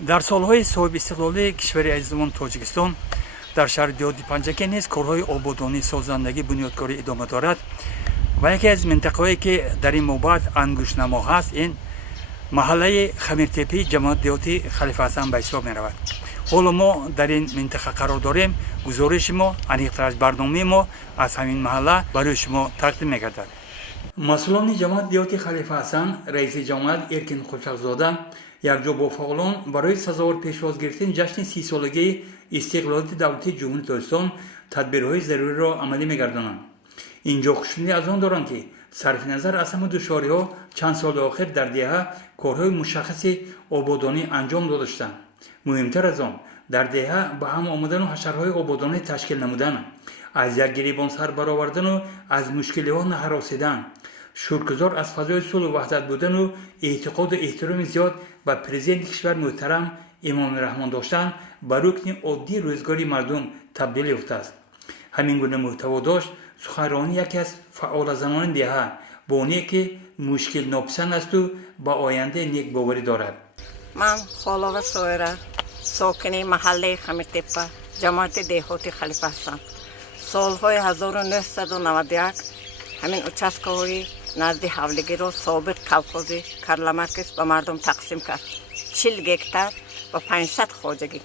дар солҳои соҳибистиқлолии кишвари азизамон тоҷикистон дар шаҳри диҳоти панҷаке низ корҳои ободонӣ созандагӣ бунёдкорӣ идома дорад ва яке аз минтақаҳое ки дар ин бобат ангушнамо ҳаст ин маҳаллаи хамиртепии ҷамоати диҳоти халифа ҳасан ба ҳисоб меравад. ҳоло мо дар ин минтақа қарор дорем. гузориши мо аниқтар аз барномаи мо аз ҳамин маҳалла барои шумо тақдим мегардад. масъулони ҷамоати диҳоти халифа ҳасан, раиси ҷамоат эркин қӯчақзода якҷо бо фаъолон барои сазовар пешвоз гирифтани ҷашни 30-солагии истиқлолияти давлати ҷумҳурии тоҷикистон тадбирҳои заруриро амалӣ мегардонанд. инҷо хушнудӣ аз он доранд ки сарфи назар аз ҳама душвориҳо чанд соли охир дар деҳа корҳои мушаххаси ободонӣ анҷом дода шуданд. муҳимтар аз он дар деҳа ба ҳам омадану ҳашарҳои ободонӣ ташкил намудан, аз як гирибон сар баровардану аз мушкилиҳо наҳаросидан, шукргузор аз фазои сулҳу ваҳдат будану эътиқоду эҳтироми зиёд ба президенти кишвар муҳтарам имоми раҳмон доштан ба рукни оддии рӯзгори мардум табдил ёфтааст. ҳамин гуна муҳтаво дошт суханронии яке аз фаъолазанони деҳа бо оне ки мушкилнописанд асту ба ояндаи некбоварӣ дорад. ман холова соира, сокини маҳаллаи хамиртепа, ҷамоати деҳоти халифа ҳастам. солҳои 1991 ҳамин участкаҳои назди ҳавлигиро собиқ калхози Карла Маркс ба мардум тақсим кард. 40 гектар ва 500 хоҷагӣ.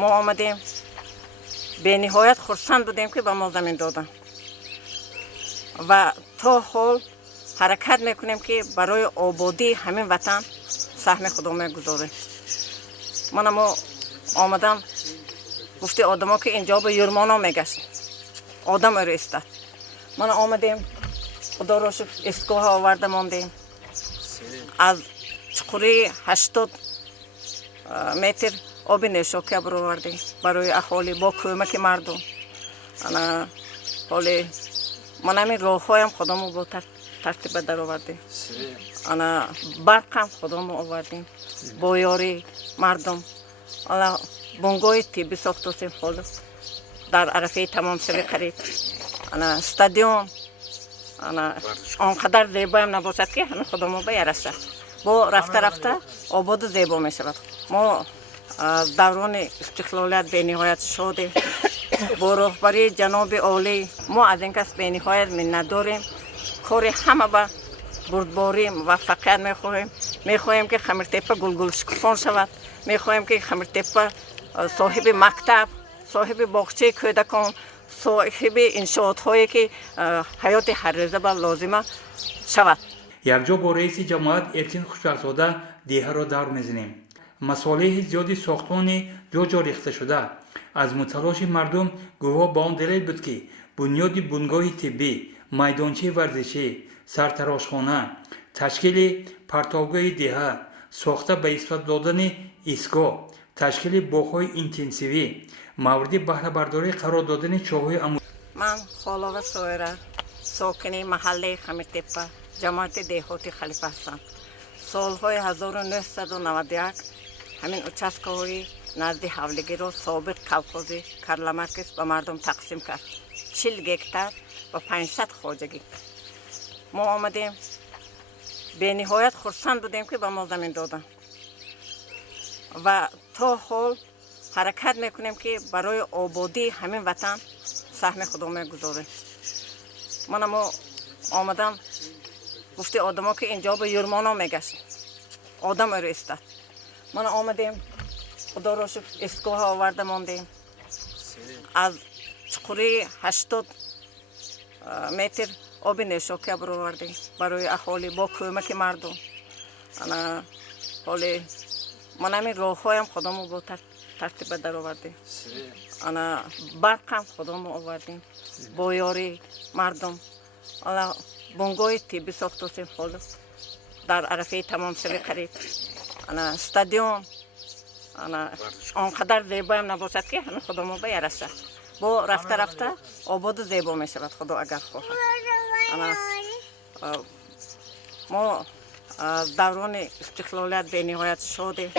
мо омадем бениҳоят хурсанд будем ки ба мо замин доданд ва то ҳол ҳаракат мекунем ки барои ободии ҳамин ватан саҳми худо мегузорем. мана мо омадам гуфти одамо ки инҷо ба юрмоно мегашт. одам ӯро истад. мана омадем худоро шукр истгоҳ оварда мондем. аз чуқури 80 метр оби нӯшокия баровардем барои аҳолӣ бо кӯмаки мардум. ана ҳоли ман ҳамин роҳҳоям худомо бо тартиба даровардем. ана барқам худомо овардем бо ёрии мардум. ана бунгоҳи тиббӣ сохтосем ҳоло дар арафаи тамомшавӣ қариб. ана стадион ана онқадар зебоам набошад ки ҳамин худомо ба яраша бо рафта рафта ободу зебо мешавад. мо даврони истиқлолият бениҳоят шодем. бо роҳбарии ҷаноби олӣ мо аз ин кас бениҳоят миннат дорем. кори ҳама ба бурдборӣ муваффақият мехоҳем. мехоҳем ки хамиртепа гулгулшукуфон шавад. мехоҳем ки хамиртепа соҳиби мактаб, соҳиби боғчаи кӯдакон, соҳиби иншоотҳое ки ҳаёти ҳаррӯза ба лозима шавад. якҷо бо раиси ҷамоат эркин хушбахтзода деҳаро давр мезанем. масолиҳи зиёди сохтмони ҷо рехташуда аз муталоши мардум гувоҳ ба он далел буд ки бунёди бунгоҳи тиббӣ, майдончаи варзишӣ, сартарошхона, ташкили партовгоҳи деҳа, сохта ба истифода додани истгоҳ, ташкили боғҳои интенсивӣ, мавриди баҳрабардорӣ қарор додани чоҳҳои ман холова соира, сокини маҳаллаи хамиртепа, ҷамоати деҳоти халифа ҳастам. солҳои 1991 ҳамин участкаҳои назди ҳавлигиро собиқ калхози Карла Маркс ба мардум тақсим кард. 40 гектар ва 500 хоҷагӣ. мо омадем бениҳоят хурсанд будем ки ба мо замин доданд ва то ҳол ҳаракат мекунем ки барои ободии ҳамин ватан саҳми худо мегузорем. мана мо омадам гуфти одамо ки инҷо ба юрмоно мегашт. одам ӯро истад. мана омадем худоро шукр истгоҳ оварда мондем. аз чуқури 80 метр оби нӯшокия баровардем барои аҳолӣ бо кӯмаки мардум. ана ҳоли ман ҳамин роҳҳоям худомо бо тартиба даровардем. ана барқам худомо овардем бо ёрии мардум. ана бунгоҳи тиббӣ сохтосем ҳоло дар арафаи тамомшавӣ қариб. ана стадион ана онқадар зебоам набошад ки ҳамин худомо ба яраша бо рафта рафта ободу зебо мешавад худо агар хоҳад. ана мо даврони истиқлолият бениҳоят шодем.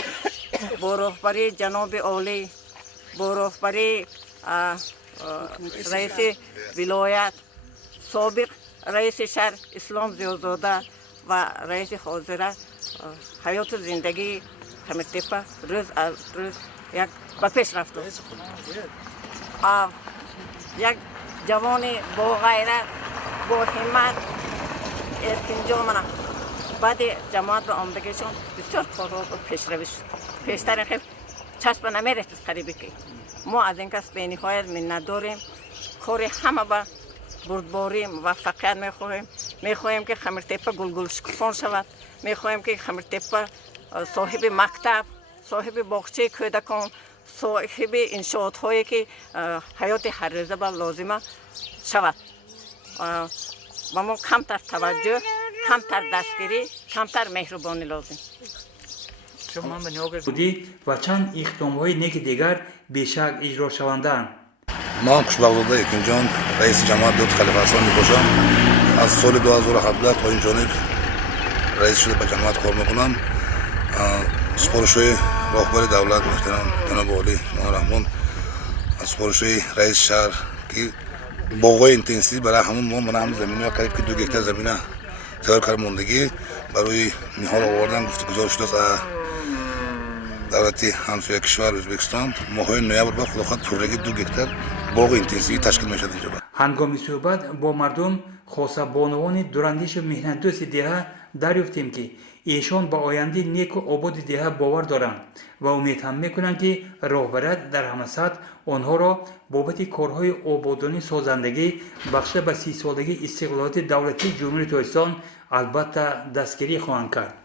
бо роҳбарии ҷаноби олӣ, бо роҳбарии раиси вилоят, собиқ раиси шаҳр Ислом Зиёзода ва раиси ҳозира ҳаёту зиндагии خمیرتپه روز از روز یک به پیش رفت. یک جوان با غیرت با همت اینجا من بعد جماعت به آمدگیشون بسیار کارها و پیشروی شد. پیشتر خیلی چشم نمیرسید قریبی که ما از این کس به نهایت منت داریم. کار همه به بردباری موفقیت میخواهیم که خمیرتپه گلگل شکفان شود. میخواهیم که خمیرتپه صاحب مکتب، صاحب باغچه کودکان، صاحب انشاءات هایی که حیات هر روزه به لازمه شود. و ما کمتر توجه، کمتر دستگیری، کمتر مهربانی لازم. شما به نگاه بودی و چند اقدام‌های نیک دیگر بیشک اجرا شوندند. من خوشبخت‌زاده یکینجان رئیس جماعت دولت خلیفه حسن میباشم. از سال 2017 تا این جانب رئیس شده به جماعت کار میکنم. سپارش‌های راهبر دولت محترم جناب عالی رحمان، از سپارش‌های رئیس شهر که باغ‌های اینتنسیو برای همون ما هم زمینه قریب که 2 هکتار زمینه تیار کار موندگی برای نهال آوردن گفتگوزار شده از دولت همسایه کشور ازبکستان. ماهای نوامبر با خداخواد پروژه 2 هکتار باغ اینتنسیو تشکیل میشد اینجا. هنگام صحبت با مردم خاصه بانوان دوراندیش مهنت‌دوست دیه دریافتیم که ایشان با آینده نیک و آباد دیه باور دارند و امید هم میکنند که راهبرت در همه سطح آنها را بابت کارهای آبادانی سازندگی بخش به 30 سالگی استقلالات دولتی جمهوری تاجیکستان البته دستگیری خواهند کرد.